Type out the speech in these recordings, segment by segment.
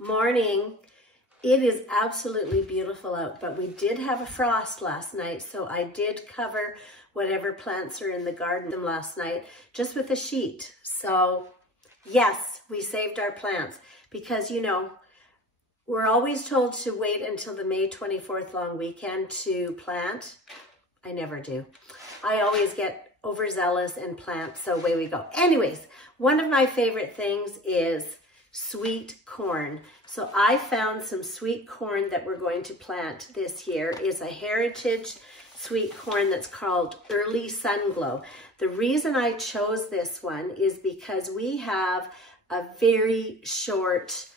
Morning. It is absolutely beautiful out, but we did have a frost last night, so I did cover whatever plants are in the garden last night just with a sheet. So yes, we saved our plants because, you know, we're always told to wait until the May 24th long weekend to plant. I never do. I always get overzealous and plant, so away we go. Anyways, one of my favorite things is sweet corn. So I found some sweet corn that we're going to plant this year. Is a heritage sweet corn that's called Early Sunglow. The reason I chose this one is because we have a very short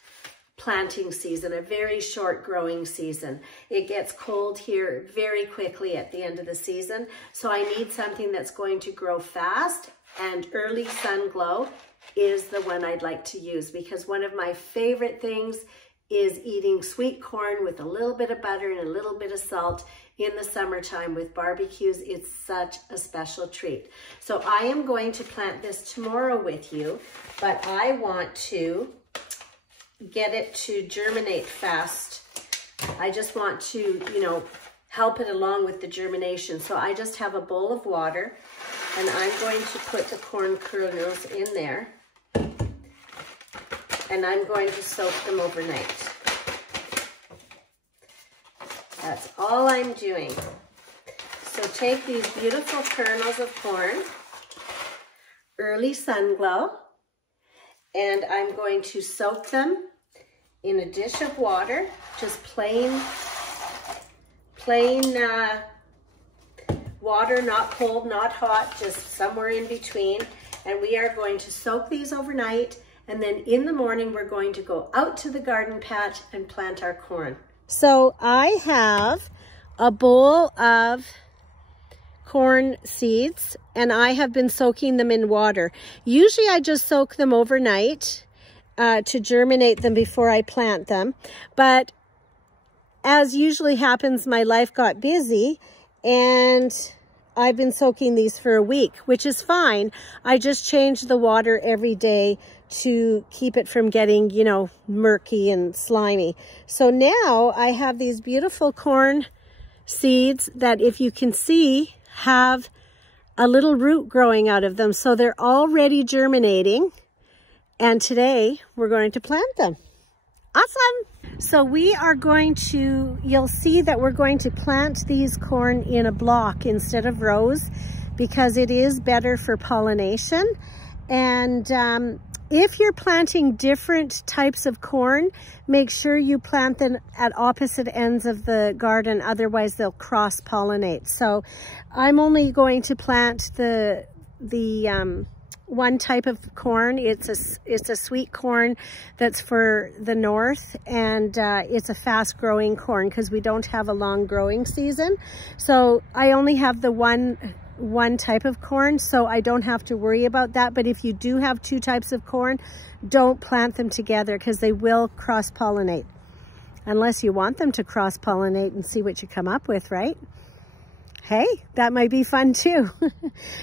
planting season, a very short growing season. It gets cold here very quickly at the end of the season. So I need something that's going to grow fast, and Early Sunglow is the one I'd like to use because one of my favorite things is eating sweet corn with a little bit of butter and a little bit of salt in the summertime with barbecues. It's such a special treat. So I am going to plant this tomorrow with you, but I want to get it to germinate fast. I just want to, you know, help it along with the germination. So I just have a bowl of water and I'm going to put the corn kernels in there and I'm going to soak them overnight. That's all I'm doing. So take these beautiful kernels of corn, Early Sunglow, and I'm going to soak them in a dish of water, just plain water, not cold, not hot, just somewhere in between. And we are going to soak these overnight, and then in the morning we're going to go out to the garden patch and plant our corn. So I have a bowl of corn seeds and I have been soaking them in water. Usually I just soak them overnight to germinate them before I plant them. But as usually happens, my life got busy and I've been soaking these for a week, which is fine. I just change the water every day to keep it from getting, you know, murky and slimy. So now I have these beautiful corn seeds that, if you can see, have a little root growing out of them. So they're already germinating. And today we're going to plant them. Awesome. So we are going to, you'll see that we're going to plant these corn in a block instead of rows because it is better for pollination. And if you're planting different types of corn, make sure you plant them at opposite ends of the garden, otherwise they'll cross-pollinate. So I'm only going to plant the one type of corn. It's a sweet corn that's for the north, and it's a fast-growing corn because we don't have a long growing season. So I only have the one type of corn, so I don't have to worry about that. But if you do have two types of corn, don't plant them together because they will cross-pollinate, unless you want them to cross-pollinate and see what you come up with, right? Hey, that might be fun too.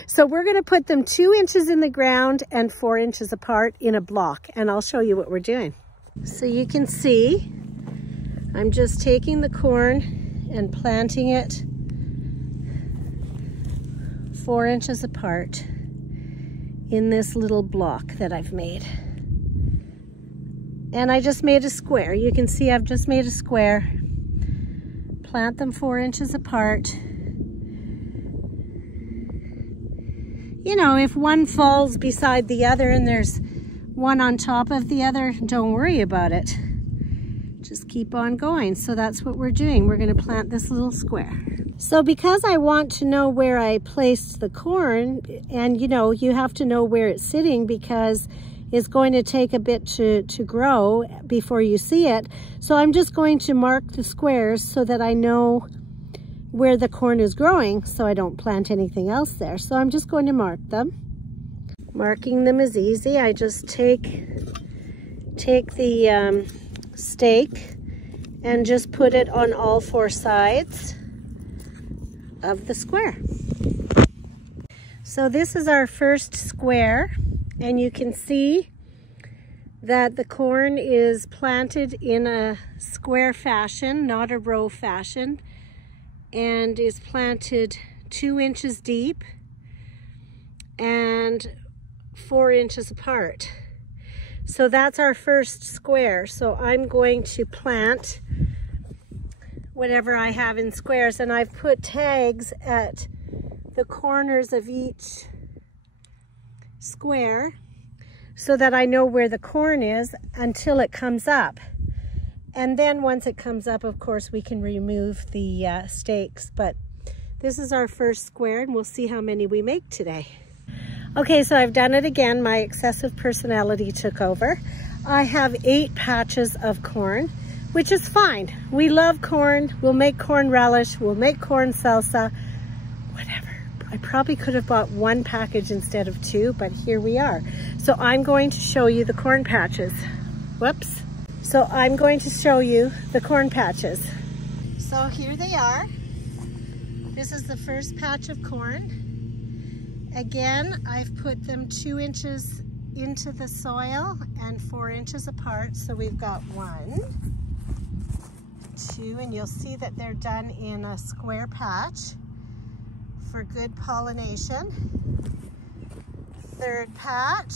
So we're going to put them 2 inches in the ground and 4 inches apart in a block, and I'll show you what we're doing. So you can see I'm just taking the corn and planting it 4 inches apart in this little block that I've made. And I just made a square. You can see I've just made a square. Plant them 4 inches apart. You know, if one falls beside the other and there's one on top of the other, don't worry about it. Just keep on going. So that's what we're doing. We're going to plant this little square. So because I want to know where I placed the corn, and you know, you have to know where it's sitting because it's going to take a bit to grow before you see it. So I'm just going to mark the squares so that I know where the corn is growing, so I don't plant anything else there. So I'm just going to mark them. Marking them is easy. I just take the stake and just put it on all 4 sides of the square. So this is our first square, and you can see that the corn is planted in a square fashion, not a row fashion, and is planted 2 inches deep and 4 inches apart. So that's our first square. So I'm going to plant whatever I have in squares, and I've put tags at the corners of each square so that I know where the corn is until it comes up. And then once it comes up, of course, we can remove the stakes. But this is our first square, and we'll see how many we make today. Okay, so I've done it again. My excessive personality took over. I have 8 patches of corn, which is fine. We love corn. We'll make corn relish. We'll make corn salsa, whatever. I probably could have bought 1 package instead of 2, but here we are. So I'm going to show you the corn patches. Whoops. So I'm going to show you the corn patches. So here they are. This is the first patch of corn. Again, I've put them 2 inches into the soil and 4 inches apart. So we've got 1, 2, and you'll see that they're done in a square patch for good pollination. 3rd patch,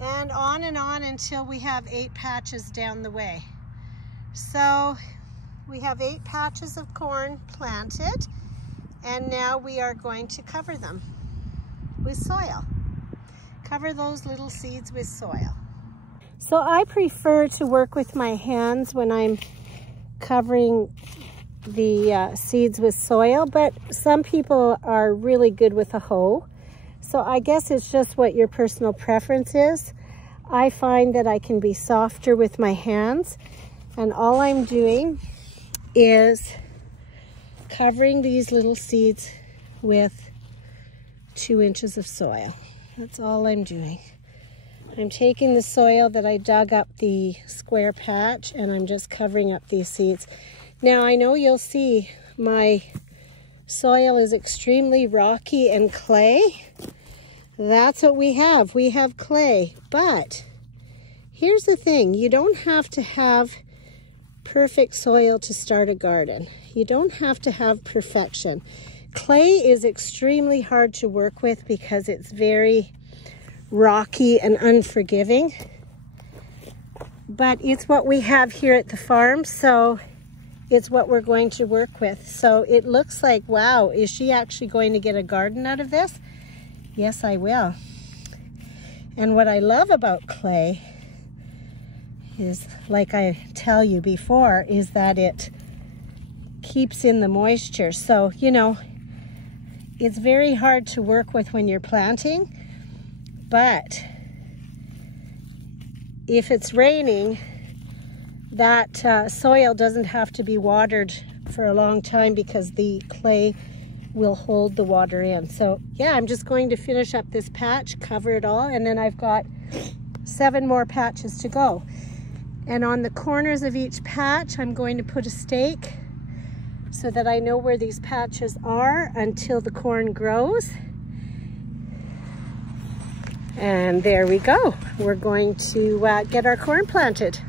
and on until we have 8 patches down the way. So we have 8 patches of corn planted, and now we are going to cover them with soil. Cover those little seeds with soil. So I prefer to work with my hands when I'm covering the seeds with soil, but some people are really good with a hoe. So I guess it's just what your personal preference is. I find that I can be softer with my hands, and all I'm doing is covering these little seeds with 2 inches of soil. That's all I'm doing. I'm taking the soil that I dug up the square patch, and I'm just covering up these seeds. Now I know you'll see my soil is extremely rocky and clay. That's what we have. We have clay. But here's the thing. You don't have to have perfect soil to start a garden. You don't have to have perfection. Clay is extremely hard to work with because it's very rocky and unforgiving. But it's what we have here at the farm, so it's what we're going to work with. So it looks like, wow, is she actually going to get a garden out of this? Yes, I will. And what I love about clay is, like I tell you before, is that it keeps in the moisture. So, you know, it's very hard to work with when you're planting, but if it's raining, that soil doesn't have to be watered for a long time because the clay will hold the water in. So yeah, I'm just going to finish up this patch, cover it all, and then I've got 7 more patches to go. And on the corners of each patch, I'm going to put a stake so that I know where these patches are until the corn grows. And there we go. We're going to get our corn planted.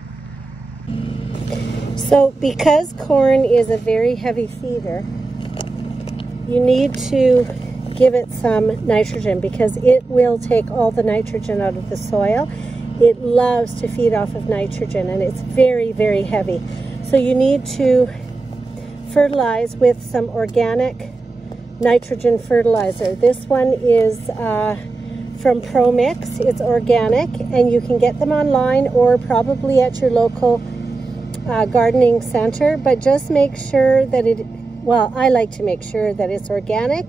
So because corn is a very heavy feeder, you need to give it some nitrogen because it will take all the nitrogen out of the soil. It loves to feed off of nitrogen, and it's very, very heavy. So you need to fertilize with some organic nitrogen fertilizer. This one is from ProMix. It's organic, and you can get them online or probably at your local gardening center, but just make sure that well, I like to make sure that it's organic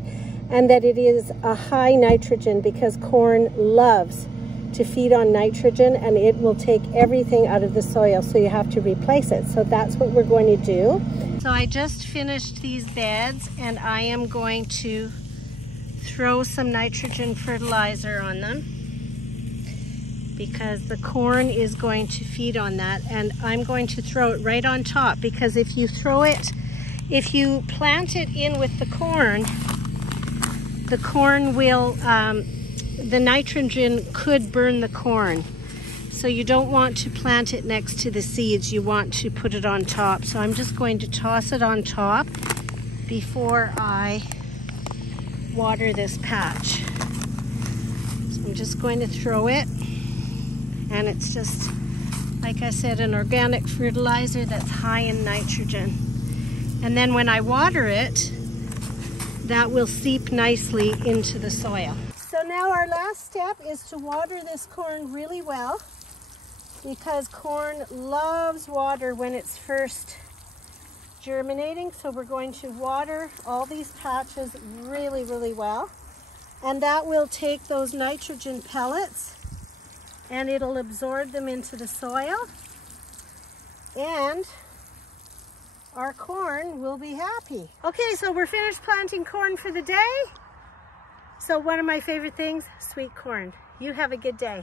and that it is a high nitrogen, because corn loves to feed on nitrogen and it will take everything out of the soil, so you have to replace it. So that's what we're going to do. So I just finished these beds, and I am going to throw some nitrogen fertilizer on them because the corn is going to feed on that, and I'm going to throw it right on top, because if you plant it in with the corn will, the nitrogen could burn the corn. So you don't want to plant it next to the seeds. You want to put it on top. So I'm just going to toss it on top before I water this patch. So I'm just going to throw it. And it's just, like I said, an organic fertilizer that's high in nitrogen. And then when I water it, that will seep nicely into the soil. So now our last step is to water this corn really well, because corn loves water when it's first germinating. So we're going to water all these patches really, really well. And that will take those nitrogen pellets and it'll absorb them into the soil. And our corn will be happy. Okay, so we're finished planting corn for the day. So one of my favorite things, sweet corn. You have a good day.